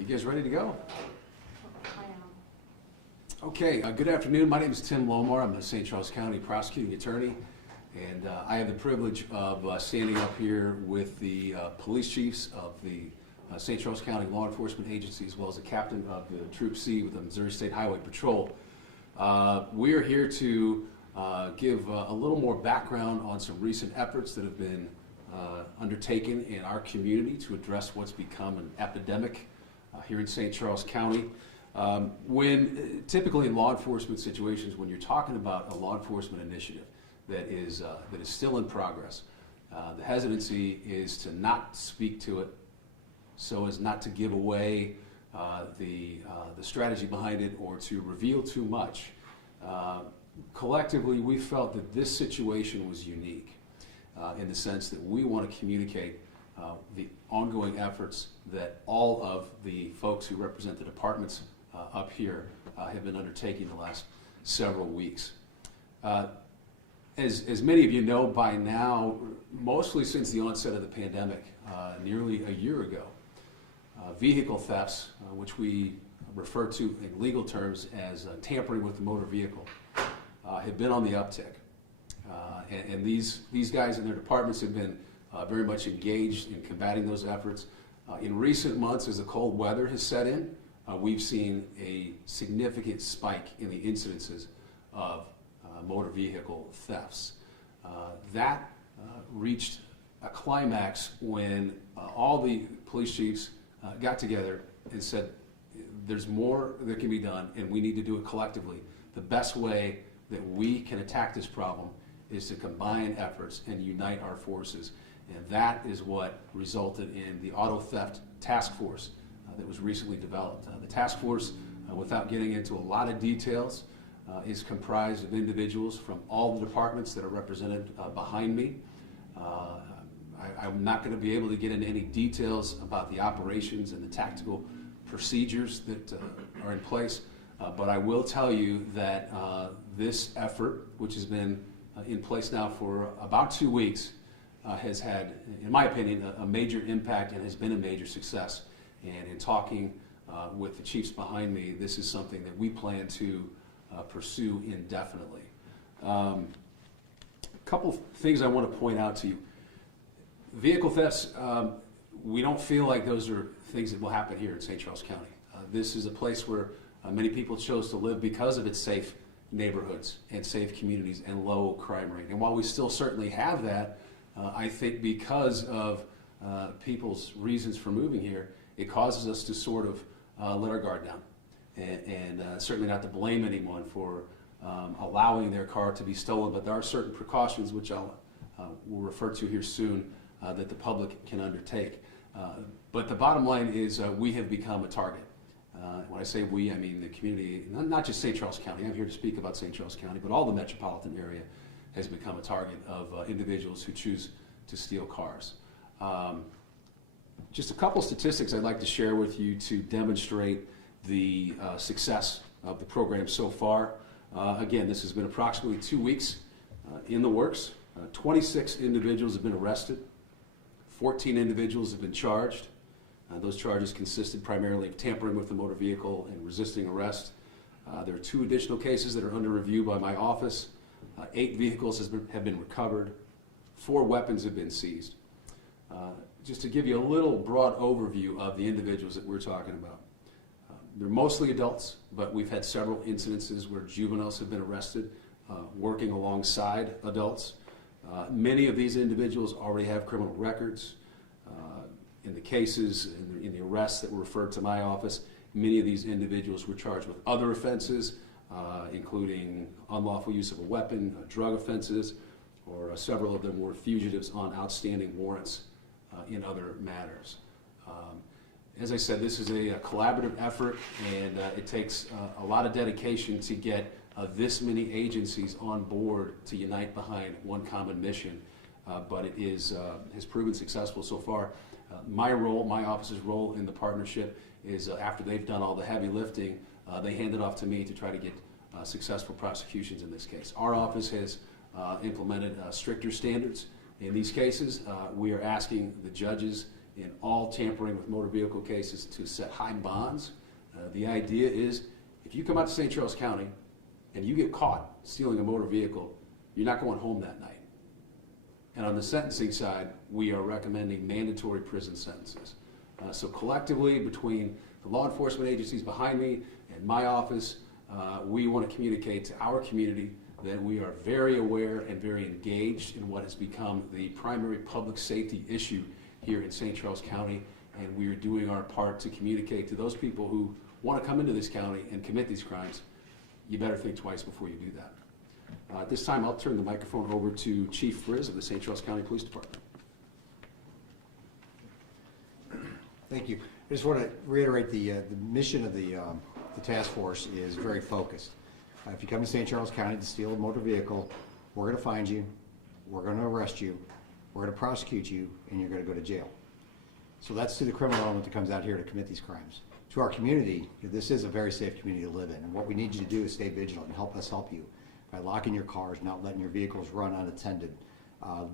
You guys ready to go? I am. Okay, good afternoon. My name is Tim Lomar. I'm a St. Charles County prosecuting attorney, and I have the privilege of standing up here with the police chiefs of the St. Charles County law enforcement agency, as well as the captain of the Troop C with the Missouri State Highway Patrol. We are here to give a little more background on some recent efforts that have been undertaken in our community to address what's become an epidemic here in St. Charles County. When typically in law enforcement situations, when you're talking about a law enforcement initiative that is still in progress, the hesitancy is to not speak to it so as not to give away the strategy behind it or to reveal too much. Collectively, we felt that this situation was unique in the sense that we want to communicate the ongoing efforts that all of the folks who represent the departments up here have been undertaking the last several weeks. As many of you know by now, mostly since the onset of the pandemic, nearly a year ago, vehicle thefts, which we refer to in legal terms as tampering with the motor vehicle, have been on the uptick. And these guys in their departments have been very much engaged in combating those efforts. In recent months, as the cold weather has set in, we've seen a significant spike in the incidences of motor vehicle thefts. That reached a climax when all the police chiefs got together and said, there's more that can be done and we need to do it collectively. The best way that we can attack this problem is to combine efforts and unite our forces. And that is what resulted in the auto theft task force that was recently developed. The task force, without getting into a lot of details, is comprised of individuals from all the departments that are represented behind me. I'm not going to be able to get into any details about the operations and the tactical procedures that are in place, but I will tell you that this effort, which has been in place now for about 2 weeks, has had, in my opinion, a major impact and has been a major success. And in talking with the chiefs behind me, this is something that we plan to pursue indefinitely. A couple things I want to point out to you. Vehicle thefts, we don't feel like those are things that will happen here in St. Charles County. This is a place where many people chose to live because of its safe neighborhoods and safe communities and low crime rate. And while we still certainly have that, I think because of people's reasons for moving here, it causes us to sort of let our guard down and certainly not to blame anyone for allowing their car to be stolen, but there are certain precautions which will refer to here soon that the public can undertake. But the bottom line is we have become a target. When I say we, I mean the community, not just St. Charles County. I'm here to speak about St. Charles County, but all the metropolitan area has become a target of individuals who choose to steal cars. Just a couple statistics I'd like to share with you to demonstrate the success of the program so far. Again, this has been approximately 2 weeks in the works. 26 individuals have been arrested. 14 individuals have been charged. Those charges consisted primarily of tampering with the motor vehicle and resisting arrest. There are 2 additional cases that are under review by my office. 8 vehicles have been recovered. 4 weapons have been seized. Just to give you a little broad overview of the individuals that we're talking about. They're mostly adults, but we've had several incidences where juveniles have been arrested working alongside adults. Many of these individuals already have criminal records. In the cases, in the arrests that were referred to my office, many of these individuals were charged with other offenses, including unlawful use of a weapon, drug offenses, or several of them were fugitives on outstanding warrants in other matters. As I said, this is a collaborative effort, and it takes a lot of dedication to get this many agencies on board to unite behind one common mission, but it has proven successful so far. My role, my office's role in the partnership is after they've done all the heavy lifting, they hand it off to me to try to get successful prosecutions in this case. Our office has implemented stricter standards in these cases. We are asking the judges in all tampering with motor vehicle cases to set high bonds. The idea is if you come out to St. Charles County and you get caught stealing a motor vehicle, you're not going home that night. And on the sentencing side, we are recommending mandatory prison sentences. So collectively, between the law enforcement agencies behind me and my office, we want to communicate to our community that we are very aware and very engaged in what has become the primary public safety issue here in St. Charles County, and we are doing our part to communicate to those people who want to come into this county and commit these crimes. You better think twice before you do that. At this time, I'll turn the microphone over to Chief Frizz of the St. Charles County Police Department. Thank you. I just want to reiterate the mission of the task force is very focused. If you come to St. Charles County to steal a motor vehicle, we're going to find you, we're going to arrest you, we're going to prosecute you, and you're going to go to jail. So that's to the criminal element that comes out here to commit these crimes. To our community, this is a very safe community to live in, and what we need you to do is stay vigilant and help us help you by locking your cars, not letting your vehicles run unattended.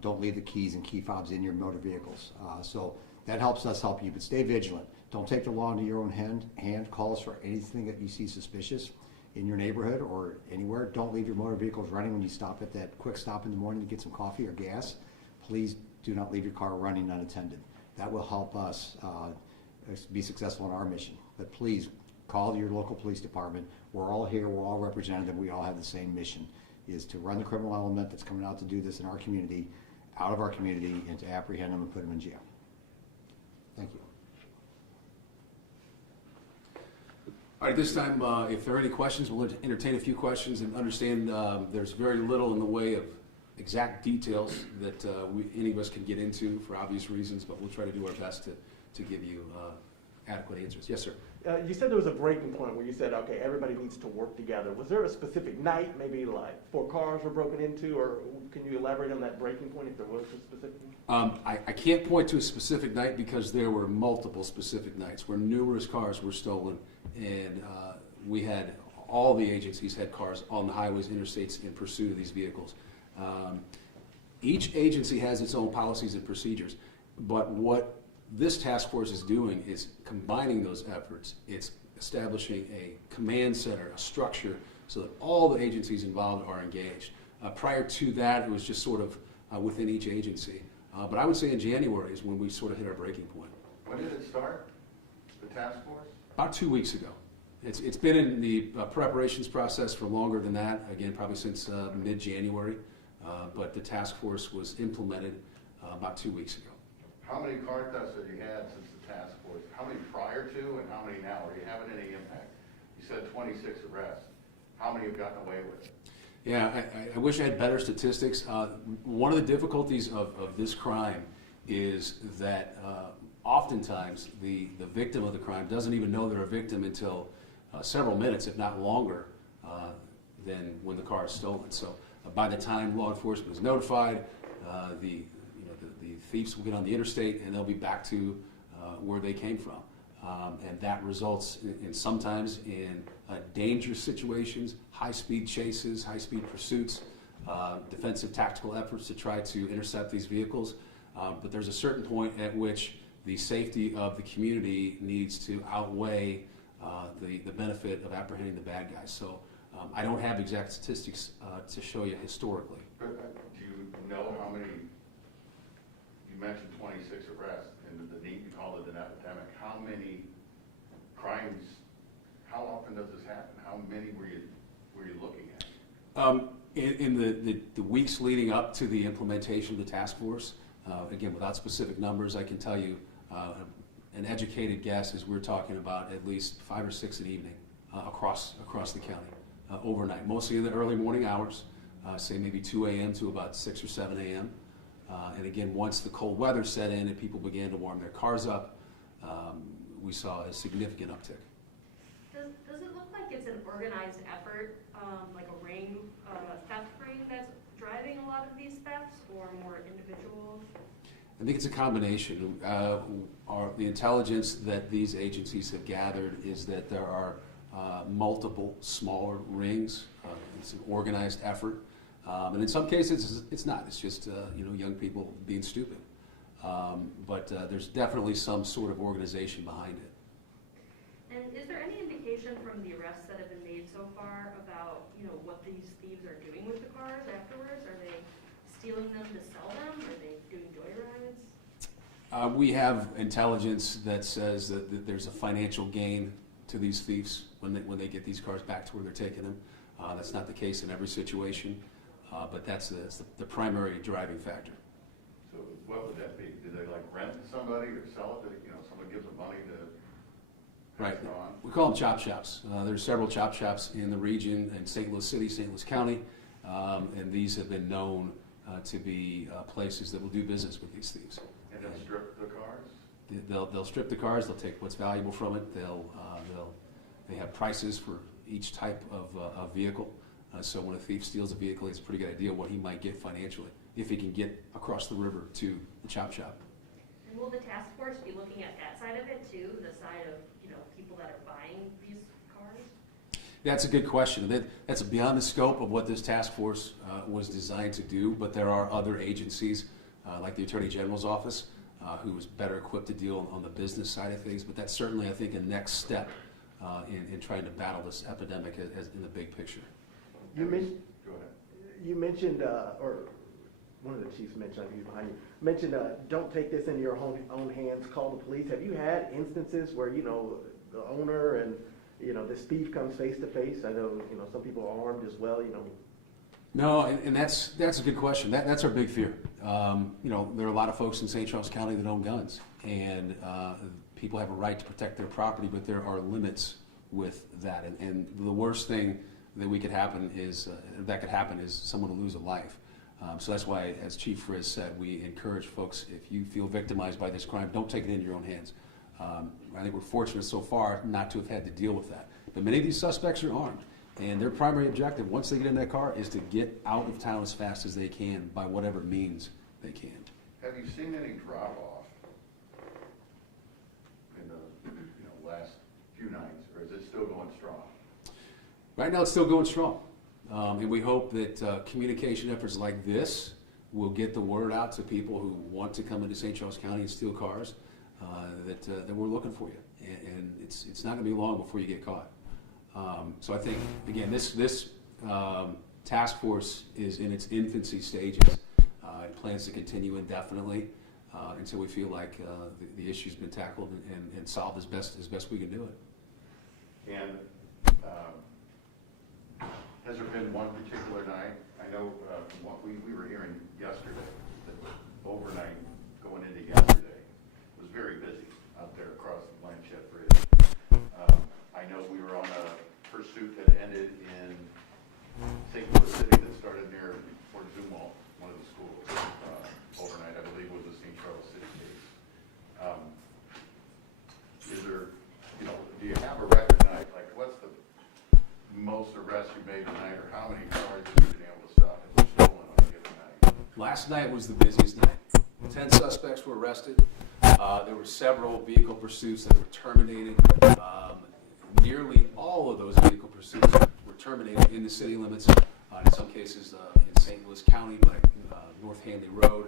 Don't leave the keys and key fobs in your motor vehicles. So that helps us help you, but stay vigilant. Don't take the law into your own hand. Call us for anything that you see suspicious in your neighborhood or anywhere. Don't leave your motor vehicles running when you stop at that quick stop in the morning to get some coffee or gas. Please do not leave your car running unattended. That will help us be successful in our mission. But please call your local police department. We're all here, we're all represented, and we all have the same mission, is to run the criminal element that's coming out to do this in our community, out of our community, and to apprehend them and put them in jail. Thank you. All right, at this time, if there are any questions, we'll entertain a few questions and understand there's very little in the way of exact details that any of us can get into for obvious reasons, but we'll try to do our best to give you adequate answers. Yes, sir. You said there was a breaking point where you said, okay, everybody needs to work together. Was there a specific night, maybe like 4 cars were broken into, or can you elaborate on that breaking point if there was a specific one? I can't point to a specific night because there were multiple specific nights where numerous cars were stolen, and we had, all the agencies had cars on the highways, interstates in pursuit of these vehicles. Each agency has its own policies and procedures, but what this task force is doing is combining those efforts. It's establishing a command center, a structure, so that all the agencies involved are engaged. Prior to that, it was just sort of within each agency. But I would say in January is when we sort of hit our breaking point. When did it start, the task force? About 2 weeks ago. It's been in the preparations process for longer than that, again, probably since mid-January. But the task force was implemented about 2 weeks ago. How many car thefts have you had since the task force? How many prior to and how many now? Are you having any impact? You said 26 arrests. How many have gotten away with it? Yeah, I wish I had better statistics. One of the difficulties of this crime is that oftentimes the victim of the crime doesn't even know they're a victim until several minutes, if not longer, than when the car is stolen. So by the time law enforcement is notified, the thieves will get on the interstate and they'll be back to where they came from. And that results in sometimes in dangerous situations, high-speed chases, high-speed pursuits, defensive tactical efforts to try to intercept these vehicles. But there's a certain point at which the safety of the community needs to outweigh the benefit of apprehending the bad guys. So I don't have exact statistics to show you historically. But, do you know how many? You mentioned 26 arrests, and you called it an epidemic. How many crimes? How often does this happen? How many were you looking at? In the weeks leading up to the implementation of the task force, again, without specific numbers, I can tell you an educated guess is we're talking about at least 5 or 6 an evening across the county overnight, mostly in the early morning hours, say maybe 2 a.m. to about 6 or 7 a.m. And again, once the cold weather set in and people began to warm their cars up, we saw a significant uptick. Does it look like it's an organized effort, like a ring, theft ring that's driving a lot of these thefts, or more individuals? I think it's a combination. The intelligence that these agencies have gathered is that there are multiple smaller rings. It's an organized effort. And in some cases, it's not. It's just young people being stupid. But there's definitely some sort of organization behind it. And is there any indication from the arrests that have been made so far about, what these thieves are doing with the cars afterwards? Are they stealing them to sell them? Are they doing joyrides? We have intelligence that says that there's a financial gain to these thieves when they get these cars back to where they're taking them. That's not the case in every situation, but that's the primary driving factor. So what would that be? Do they like rent to somebody or sell it to, someone gives them money to pass Right. it on? We call them chop shops. There's several chop shops in the region, in St. Louis City, St. Louis County, and these have been known to be places that will do business with these thieves. And they'll strip the cars? They'll strip the cars. They'll take what's valuable from it. They have prices for each type of vehicle. So when a thief steals a vehicle, it's a pretty good idea what he might get financially if he can get across the river to the chop shop. And will the task force be looking at that side of it too, the side of, people that are buying these cars? That's a good question. That's beyond the scope of what this task force was designed to do, but there are other agencies, like the Attorney General's office, who is better equipped to deal on the business side of things. But that's certainly, I think, a next step in trying to battle this epidemic as in the big picture. You mentioned, Go ahead. you mentioned, or one of the chiefs mentioned, I think he's behind you, mentioned, don't take this in your own hands, call the police. Have you had instances where, the owner and, this thief comes face to face? I know, some people are armed as well, No, and that's a good question. That's our big fear. There are a lot of folks in St. Charles County that own guns, and people have a right to protect their property, but there are limits with that. And the worst thing that could happen is someone to lose a life. So that's why, as Chief Frizz said, we encourage folks, if you feel victimized by this crime, don't take it into your own hands. I think we're fortunate so far not to have had to deal with that. But many of these suspects are armed, and their primary objective, once they get in that car, is to get out of town as fast as they can by whatever means they can. Have you seen any drop-off in the last few nights, or is it still going strong? Right now, it's still going strong. And we hope that communication efforts like this will get the word out to people who want to come into St. Charles County and steal cars, that we're looking for you. And it's not going to be long before you get caught. So I think, again, this task force is in its infancy stages. It plans to continue indefinitely until we feel like the issue's been tackled and solved as best we can do it. And has there been one particular night? I know from what we were hearing yesterday, that overnight going into yesterday was very busy out there across the Blanchette Bridge. I know we were on a pursuit that ended in St. Louis City that started near Fort Zumwalt, one of the schools. Overnight, I believe, was the St. Charles City case. Is there, do you have a record night? Like, what's the most arrests you made tonight, or how many cars have you been able to stop and stolen on a given night? Last night was the busiest night. 10 suspects were arrested. There were several vehicle pursuits that were terminated. Nearly all of those vehicle pursuits were terminated in the city limits. In some cases in St. Louis County, like North Hanley Road,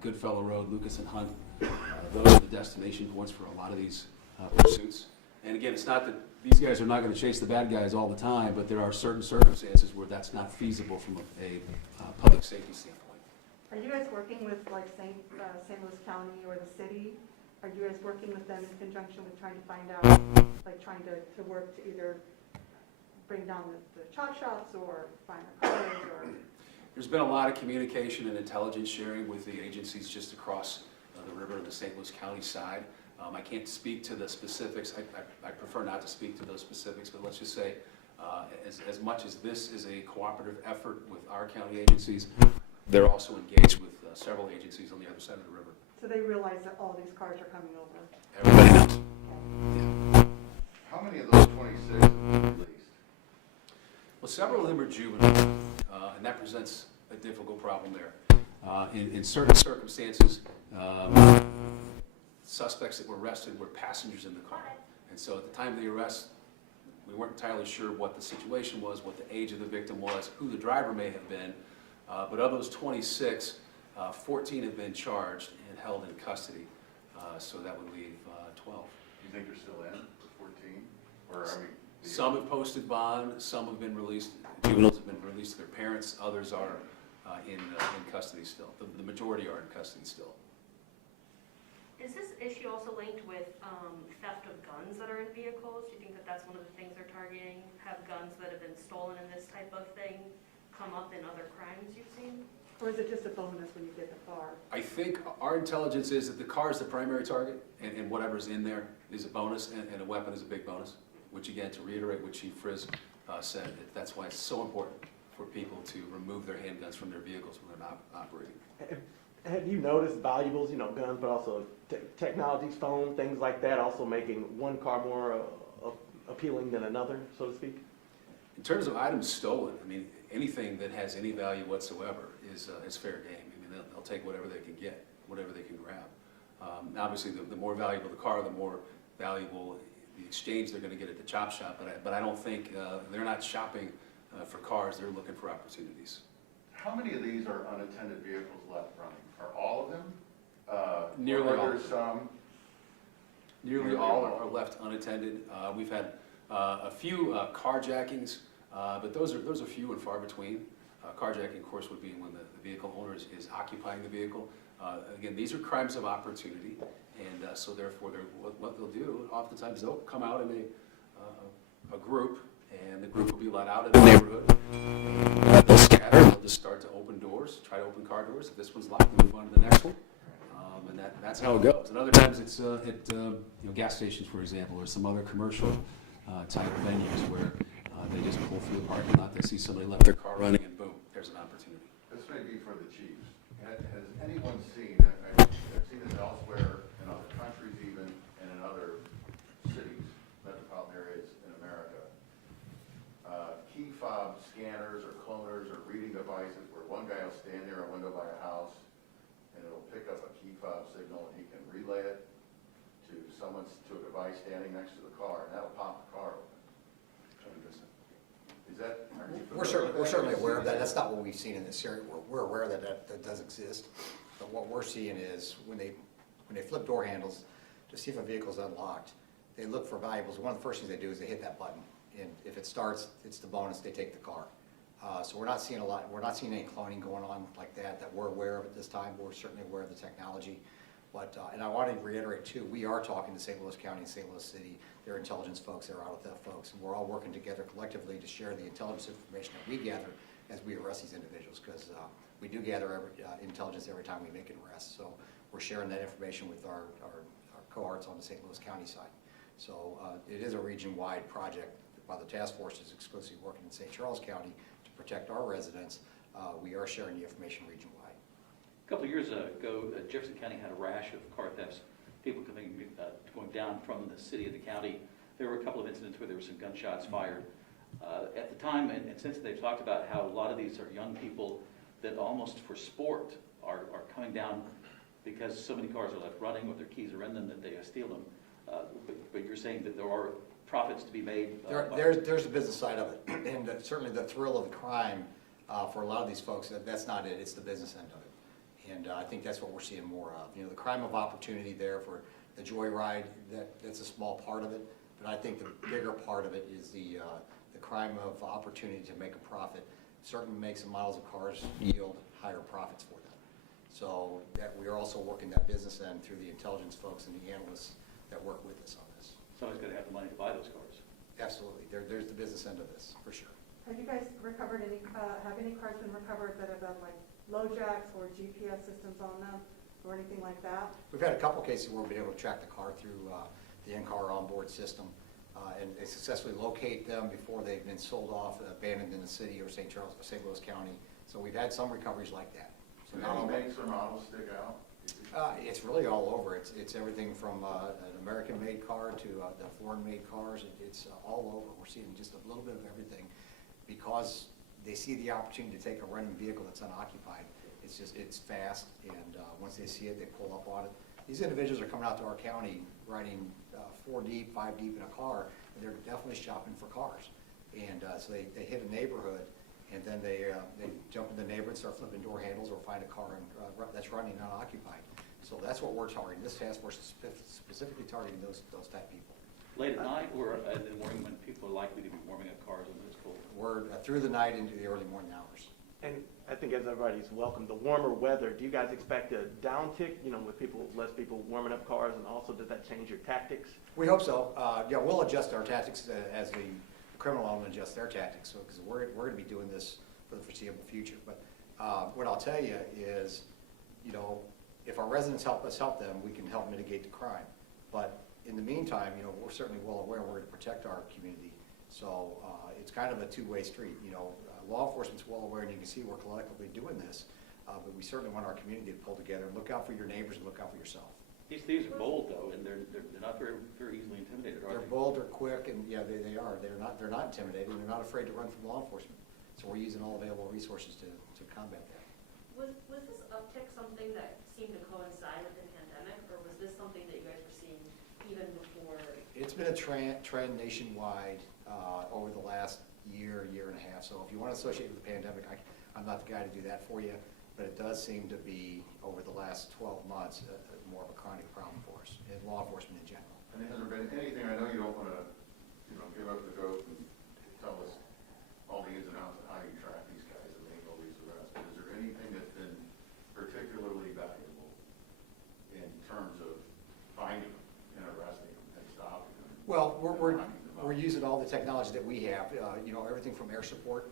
Goodfellow Road, Lucas and Hunt. Those are the destination points for a lot of these pursuits. And again, it's not that these guys are not going to chase the bad guys all the time, but there are certain circumstances where that's not feasible from a public safety standpoint. Are you guys working with like St. Louis County or the city? Are you guys working with them in conjunction with trying to find out, like trying to work to either bring down the chop shops or find the cars or? There's been a lot of communication and intelligence sharing with the agencies just across the river on the St. Louis County side. I can't speak to the specifics. I prefer not to speak to those specifics, but let's just say as much as this is a cooperative effort with our county agencies, they're also engaged with several agencies on the other side of the river. So they realize that all these cars are coming over? Everybody knows. How many of those 26 have been released? Well, several of them are juvenile, and that presents a difficult problem there. In certain circumstances, suspects that were arrested were passengers in the car. And so at the time of the arrest, we weren't entirely sure what the situation was, what the age of the victim was, who the driver may have been. But of those 26, 14 have been charged and held in custody, so that would leave 12. Do you think they're still in for 14? Or, I mean, Some have posted bond, some have been released, juveniles have been released to their parents, others are in custody still. The majority are in custody still. Is this issue also linked with theft of guns that are in vehicles? Do you think that that's one of the things they're targeting? Have guns that have been stolen in this type of thing come up in other crimes you've seen? Or is it just a bonus when you get the car? I think our intelligence is that the car is the primary target, and whatever's in there is a bonus, and a weapon is a big bonus, which again, to reiterate what Chief Frizz said, that's why it's so important for people to remove their handguns from their vehicles when they're not operating. Have you noticed valuables, guns, but also technologies, phone, things like that, also making one car more appealing than another, so to speak? In terms of items stolen, I mean, anything that has any value whatsoever is fair game. I mean, they'll take whatever they can get, whatever they can grab. Obviously, the more valuable the car, the more valuable the exchange they're going to get at the chop shop. But I don't think they're not shopping for cars; they're looking for opportunities. how many of these are unattended vehicles left running? Are all of them? Nearly or all. are there some? Nearly all are left unattended. We've had a few carjackings, but those are few and far between. Carjacking, of course, would be when the vehicle owner is occupying the vehicle. Again, these are crimes of opportunity, and so therefore, what they'll do, oftentimes they'll come out in a group, and the group will be let out in the neighborhood. They'll scatter, they'll just start to open doors, try to open car doors. If this one's locked, they move on to the next one. And that's how it goes. And other times it's at gas stations, for example, or some other commercial type venues where they just pull through the parking lot, they see somebody left their car running, and boom, there's an opportunity. This may be for the chiefs. Has anyone seen, I've seen this elsewhere in other countries even, and in other cities, metropolitan areas in America, key fob scanners or cloners or reading devices where one guy will stand near a window by a house and it'll pick up a key fob signal and he can relay it to to a device standing next to the car, and that'll pop the car open. Is that, are you We're familiar with certainly that? aware of that. That's not what we've seen in this area. We're aware that that does exist. But what we're seeing is when they flip door handles to see if a vehicle's unlocked, they look for valuables. One of the first things they do is they hit that button. And if it starts, it's the bonus, they take the car. So we're not seeing any cloning going on like that we're aware of at this time. We're certainly aware of the technology. But, and I want to reiterate too, we are talking to St. Louis County and St. Louis City, their intelligence folks, their auto theft folks, and we're all working together collectively to share the intelligence information that we gather as we arrest these individuals, because we do gather intelligence every time we make an arrest. So we're sharing that information with our cohorts on the St. Louis County side. So it is a region-wide project. While the task force is exclusively working in St. Charles County to protect our residents, we are sharing the information region-wide. A couple of years ago, Jefferson County had a rash of car thefts, people going down from the city of the county. There were a couple of incidents where there were some gunshots fired. At the time, and since they've talked about how a lot of these are young people that almost for sport are coming down because so many cars are left running with their keys are in them that they steal them. But you're saying that there are profits to be made? There's the business side of it, and certainly the thrill of the crime for a lot of these folks, that's not it, it's the business end of it. And I think that's what we're seeing more of. The crime of opportunity there for the joyride, that's a small part of it, but I think the bigger part of it is the crime of opportunity to make a profit. Certain makes and models of cars yield higher profits for them. So that we are also working that business end through the intelligence folks and the analysts that work with us on this. Somebody's got to have the money to buy those cars. Absolutely, there's the business end of this, for sure. Have you guys recovered have any cars been recovered that have like low jacks or GPS systems on them or anything like that? We've had a couple cases where we've been able to track the car through the in-car onboard system and they successfully locate them before they've been sold off, abandoned in the city or St. Louis County. So we've had some recoveries like that. So Do not any only, makes or models stick out? it's really all over. It's everything from an American-made car to the foreign-made cars. It's all over. We're seeing just a little bit of everything because they see the opportunity to take a running vehicle that's unoccupied. It's fast, and once they see it, they pull up on it. These individuals are coming out to our county riding 4 deep, 5 deep in a car, and they're definitely shopping for cars. And so they hit a neighborhood, and then they jump in the neighborhood, start flipping door handles, or find a car that's running unoccupied. So that's what we're targeting. This task force is specifically targeting those type of people. Late at night or in the morning when people are likely to be warming up cars when it's cold? We're through the night into the early morning hours. And I think as everybody's welcome, the warmer weather, do you guys expect a downtick, with less people warming up cars, and also does that change your tactics? We hope so. Yeah, we'll adjust our tactics as the criminal element adjusts their tactics, so, because we're going to be doing this for the foreseeable future. But what I'll tell you is, if our residents help us help them, we can help mitigate the crime. But in the meantime, we're certainly well aware we're going to protect our community. So it's kind of a two-way street. Law enforcement's well aware, and you can see we're collectively doing this. But we certainly want our community to pull together and look out for your neighbors and look out for yourself. These thieves are bold though, and they're not very, very easily intimidated, are They're they? bold, they're quick, and yeah, they are. They're not intimidated. They're not afraid to run from law enforcement. So we're using all available resources to combat that. Was this uptick something that seemed to coincide with the pandemic, or was this something that you guys were seeing even before? It's been a trend nationwide over the last year and a half. So if you want to associate with the pandemic, I'm not the guy to do that for you, but it does seem to be, over the last 12 months, more of a chronic problem for us, and law enforcement in general. And has there been anything, I know you don't want to, give up the ghost and tell us all the ins and outs of how you track these guys and make all these arrests, but is there anything that's been particularly valuable in terms of finding them and arresting them and stopping them? Well, we're and finding them out? using all the technology that we have, everything from air support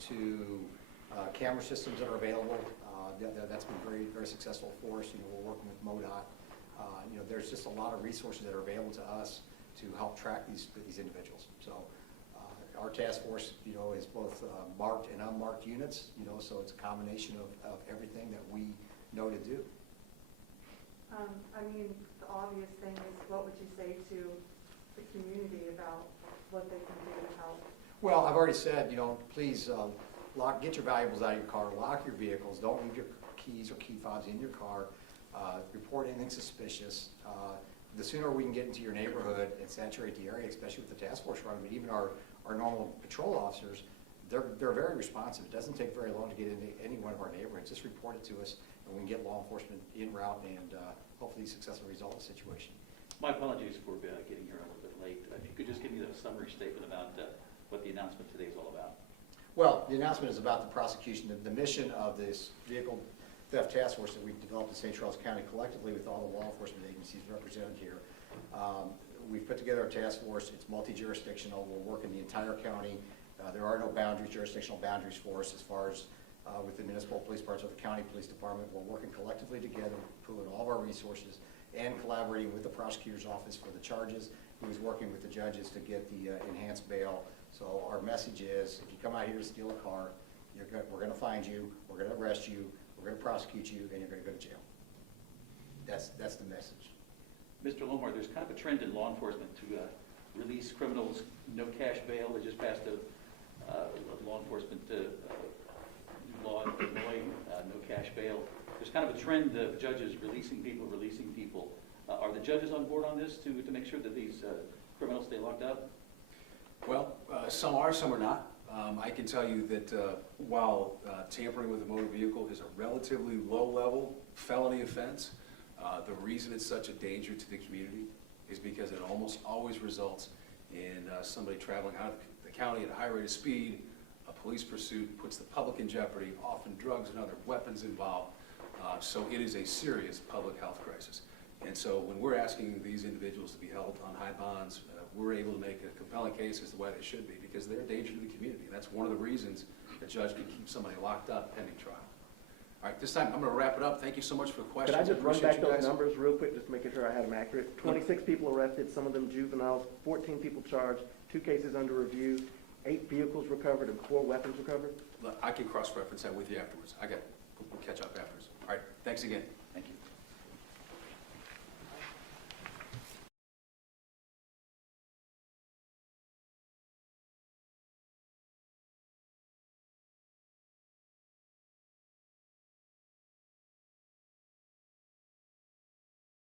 to camera systems that are available. That's been very, very successful for us. We're working with MoDOT. There's just a lot of resources that are available to us to help track these individuals. So our task force, is both marked and unmarked units, so it's a combination of everything that we know to do. The obvious thing is, what would you say to the community about what they can do to help? Well, I've already said, please get your valuables out of your car, lock your vehicles, don't leave your keys or key fobs in your car, report anything suspicious. The sooner we can get into your neighborhood and saturate the area, especially with the task force running, but even our normal patrol officers, they're very responsive. It doesn't take very long to get into any one of our neighborhoods. Just report it to us, and we can get law enforcement en route and hopefully successfully resolve the situation. My apologies for getting here a little bit late. If you could just give me the summary statement about what the announcement today is all about. Well, the announcement is about the prosecution. The mission of this vehicle theft task force that we've developed in St. Charles County collectively with all the law enforcement agencies represented here. We've put together a task force. It's multi-jurisdictional. We'll work in the entire county. There are no boundaries, jurisdictional boundaries for us as far as with the municipal police departments or the county police department. We're working collectively together, pooling all of our resources and collaborating with the prosecutor's office for the charges. He was working with the judges to get the enhanced bail. So our message is, if you come out here to steal a car, we're going to find you, we're going to arrest you, we're going to prosecute you, and you're going to go to jail. That's the message. Mr. Lomar, there's kind of a trend in law enforcement to release criminals, no cash bail. They just passed a law enforcement law in Illinois, no cash bail. There's kind of a trend of judges releasing people. Are the judges on board on this to make sure that these criminals stay locked up? Well, some are, some are not. I can tell you that while tampering with a motor vehicle is a relatively low-level felony offense, the reason it's such a danger to the community is because it almost always results in somebody traveling out of the county at a high rate of speed. A police pursuit puts the public in jeopardy, often drugs and other weapons involved. So it is a serious public health crisis. And so when we're asking these individuals to be held on high bonds, we're able to make a compelling case as to why they should be, because they're a danger to the community. And that's one of the reasons a judge can keep somebody locked up pending trial. All right, this time I'm going to wrap it up. Thank you so much for the questions. Could I just run Appreciate back you those guys. numbers real quick, just making sure I had them accurate? 26 people arrested, some of them juveniles, 14 people charged, 2 cases under review, 8 vehicles recovered, and 4 weapons recovered? Look, I can cross-reference that with you afterwards. We'll catch up afterwards. All right, thanks again. Thank you.